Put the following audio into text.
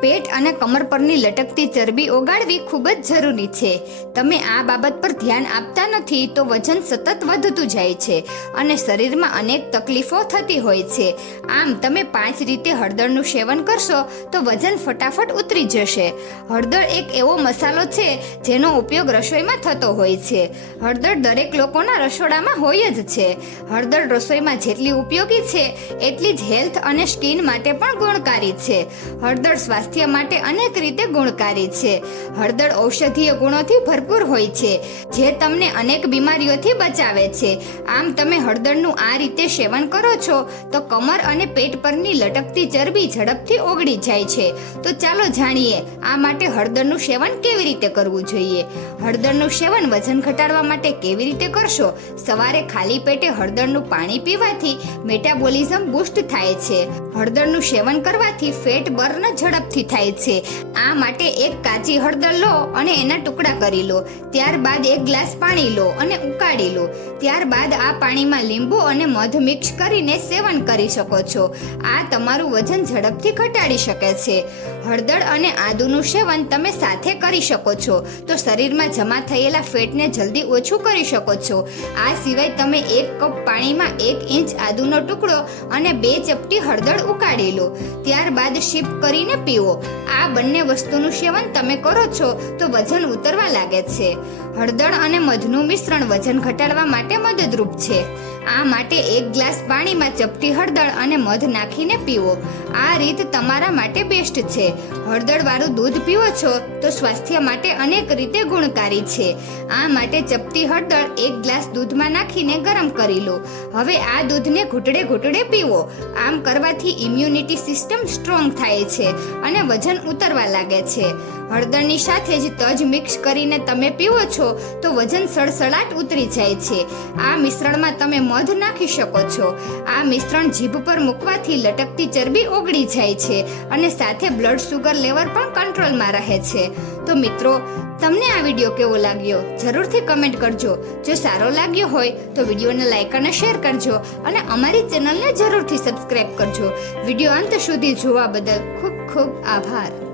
પેટ અને કમર પરની લટકતી ચરબી ઓગાળવી ખૂબ જ જરૂરી છે. તમે આ બાબત પર ધ્યાન આપતા નથી તો વજન સતત વધતું જાય છે અને શરીરમાં અનેક તકલીફો થતી હોય છે. આમ તમે પાંચ રીતે હળદરનું સેવન કરશો તો વજન ફટાફટ ઉતરી જશે. હળદર એક એવો મસાલો છે જેનો ઉપયોગ રસોઈમાં થતો હોય છે. હળદર દરેક લોકોના રસોડામાં હોય જ છે. હળદર રસોઈમાં જેટલી ઉપયોગી છે, એટલી જ હેલ્થ અને સ્કિન માટે પણ ગુણકારી છે. હળદર સ્વાસ્થ્ય માટે અનેક રીતે ગુણકારી છે. હળદર ઔષધીય ગુણોથી ભરપૂર હોય છે, જે તમને અનેક બીમારીઓથી બચાવે છે. આમ તમે હળદરનું આ રીતે સેવન કરો છો, તો કમર અને પેટ પરની લટકતી ચરબી ઝડપથી ઓગળી જાય છે. તો ચાલો જાણીએ, આ માટે હળદરનું સેવન કેવી રીતે કરવું જોઈએ? હળદરનું સેવન વજન ઘટાડવા માટે કેવી રીતે કરશો? સવારે ખાલી પેટે હળદરનું પાણી પીવાથી મેટાબોલિઝમ બુસ્ટ થાય છે. હળદરનું સેવન કરવાથી ફેટ બર્ન ઝડપથી થાય છે. આ માટે એક કાચી હળદર લો અને એના ટુકડા કરી લો. ત્યારબાદ એક ગ્લાસ પાણી લો અને ઉકાળી લો. ત્યારબાદ આ પાણીમાં લીંબુ અને મધ મિક્સ કરીને સેવન કરી શકો છો. આ તમારું વજન ઝડપથી ઘટાડી શકે છે. હળદર અને આદુનું સેવન તમે સાથે કરી શકો છો. તો શરીરમાં જમા થયેલા ફેટને જલ્દી ઓછું કરી શકો છો. આ સિવાય તમે એક કપ પાણીમાં એક ઇંચ આદુનો ટુકડો અને બે ચપટી હળદર ઉકાળી લો. ત્યારબાદ શિપ કરીને પીવો. આ બંને વસ્તુનું સેવન તમે કરો છો તો વજન ઉતરવા લાગે છે. હળદર અને મધનું મિશ્રણ વજન ઘટાડવા માટે મદદરૂપ છે. આ માટે એક ગ્લાસ પાણીમાં ચપટી હળદર અને મધ નાખીને પીવો. આ રીત તમારા માટે બેસ્ટ છે. હળદરવાળું દૂધ પીવો છો તો સ્વાસ્થ્ય માટે અનેક રીતે ગુણકારી છે. આ માટે ચપટી હળદર એક ગ્લાસ દૂધમાં નાખીને ગરમ કરી લો. હવે આ દૂધને ઘૂંટડે ઘૂંટડે પીવો. આમ કરવાથી ઇમ્યુનિટી સિસ્ટમ સ્ટ્રોંગ થાય છે અને વજન ઉતરવા લાગે છે. હળદરની સાથે જ તજ મિક્સ કરીને તમે પીવો છો તો વજન સડસડાટ ઉતરી જાય છે. આ મિશ્રણમાં તમે મધ નાખી શકો છો. આ મિશ્રણ જીભ પર મૂકવાથી લટકતી ચરબી ઓગળી જાય છે અને સાથે બ્લડ સુગર લેવલ પણ કંટ્રોલમાં રહે છે. તો મિત્રો, તમને આ વીડિયો કેવો લાગ્યો? જરૂરથી કમેન્ટ કરજો. જો સારો લાગ્યો હોય, તો વિડીયોને લાઈક અને શેર કરજો અને અમારી ચેનલને જરૂરથી સબસ્ક્રાઈબ કરજો. વીડિયો અંત સુધી જોવા બદલ ખૂબ ખૂબ આભાર.